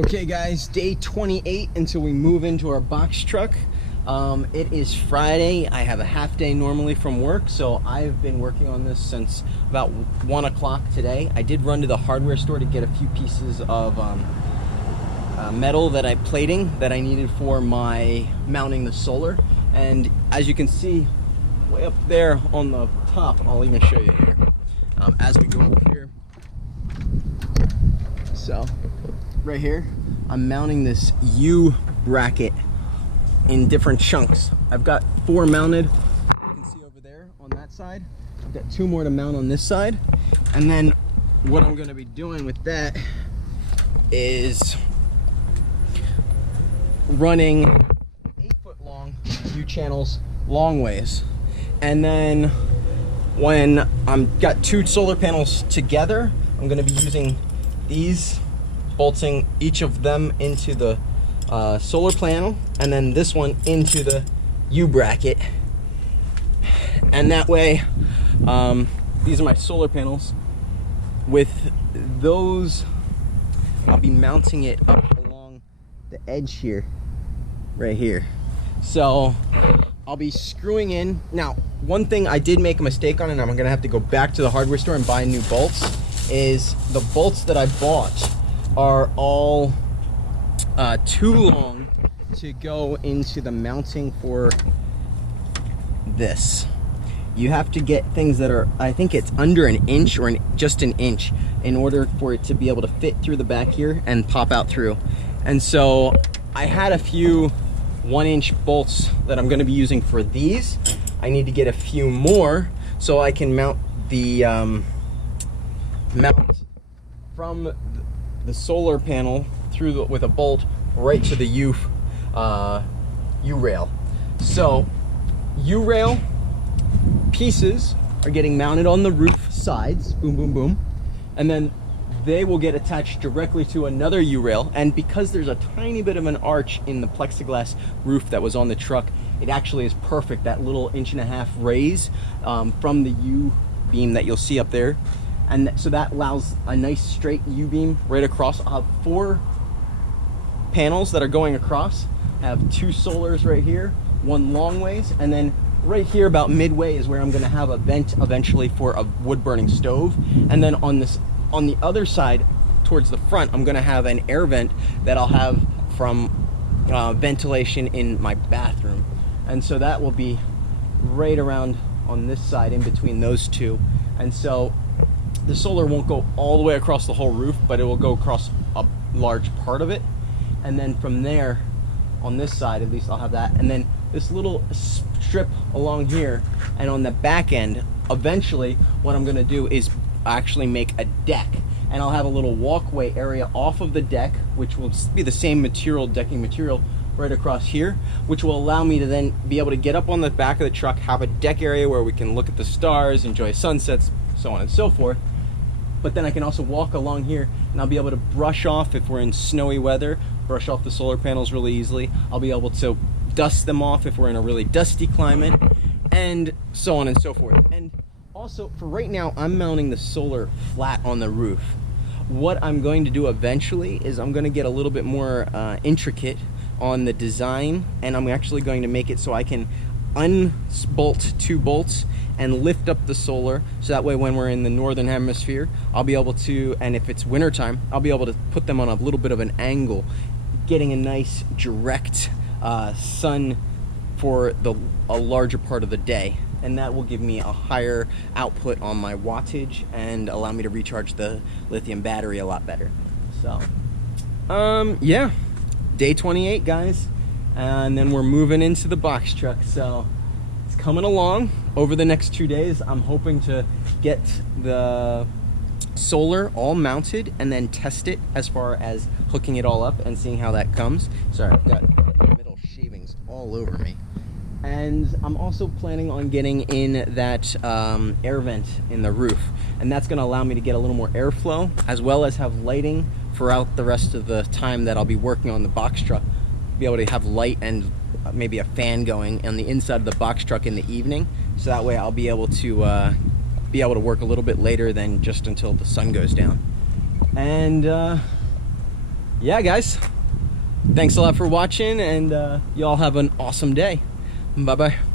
Okay guys, day 28 until we move into our box truck. It is Friday. I have a half day normally from work, so I've been working on this since about 1 o'clock today. I did run to the hardware store to get a few pieces of metal plating that I needed for my mounting the solar. And as you can see, way up there on the top, I'll even show you here, as we go up here. So right here, I'm mounting this U bracket in different chunks. I've got 4 mounted, as you can see over there on that side. I've got 2 more to mount on this side. And then what I'm gonna be doing with that is running 8-foot long U channels long ways. And then when I'm got 2 solar panels together, I'm gonna be using these, bolting each of them into the solar panel, and then this one into the U bracket. And that way, these are my solar panels. With those, I'll be mounting it up along the edge here, right here. So I'll be screwing in. Now, one thing I did make a mistake on, and I'm gonna have to go back to the hardware store and buy new bolts, is the bolts that I bought are all too long to go into the mounting for this. You have to get things that are, I think it's under an inch or just an inch, in order for it to be able to fit through the back here and pop out through. And so I had a few 1-inch bolts that I'm going to be using for these. I need to get a few more so I can mount the mount from the solar panel through with a bolt right to the U rail. So U rail pieces are getting mounted on the roof sides, boom boom boom, and then they will get attached directly to another U rail. And because there's a tiny bit of an arch in the plexiglass roof that was on the truck, it actually is perfect, that little 1.5-inch raise from the U beam that you'll see up there. And so that allows a nice straight U-beam right across. I'll have 4 panels that are going across. I have 2 solars right here, 1 long ways, and then right here about midway is where I'm gonna have a vent eventually for a wood-burning stove. And then on the other side, towards the front, I'm gonna have an air vent that I'll have from ventilation in my bathroom. And so that will be right around on this side in between those 2. And so the solar won't go all the way across the whole roof, but it will go across a large part of it. And then from there, on this side at least, I'll have that. And then this little strip along here, and on the back end, eventually what I'm gonna do is actually make a deck. And I'll have a little walkway area off of the deck, which will be the same material, decking material, right across here, which will allow me to then be able to get up on the back of the truck, have a deck area where we can look at the stars, enjoy sunsets, so on and so forth. But then I can also walk along here, and I'll be able to brush off, if we're in snowy weather, brush off the solar panels really easily. I'll be able to dust them off if we're in a really dusty climate, and so on and so forth. And also, for right now, I'm mounting the solar flat on the roof. What I'm going to do eventually is I'm going to get a little bit more intricate on the design, and I'm actually going to make it so I can unbolt 2 bolts and lift up the solar, so that way when we're in the northern hemisphere, I'll be able to, and if it's wintertime, I'll be able to put them on a little bit of an angle, getting a nice direct sun for a larger part of the day. And that will give me a higher output on my wattage and allow me to recharge the lithium battery a lot better. So yeah, day 28 guys, and then we're moving into the box truck. So it's coming along. Over the next 2 days, I'm hoping to get the solar all mounted and then test it as far as hooking it all up and seeing how that comes. Sorry, I've got metal shavings all over me. And I'm also planning on getting in that air vent in the roof, and that's going to allow me to get a little more airflow, as well as have lighting throughout the rest of the time that I'll be working on the box truck. Be able to have light and maybe a fan going on the inside of the box truck in the evening, so that way I'll be able to work a little bit later than just until the sun goes down. And yeah, guys, thanks a lot for watching, and y'all have an awesome day. Bye bye.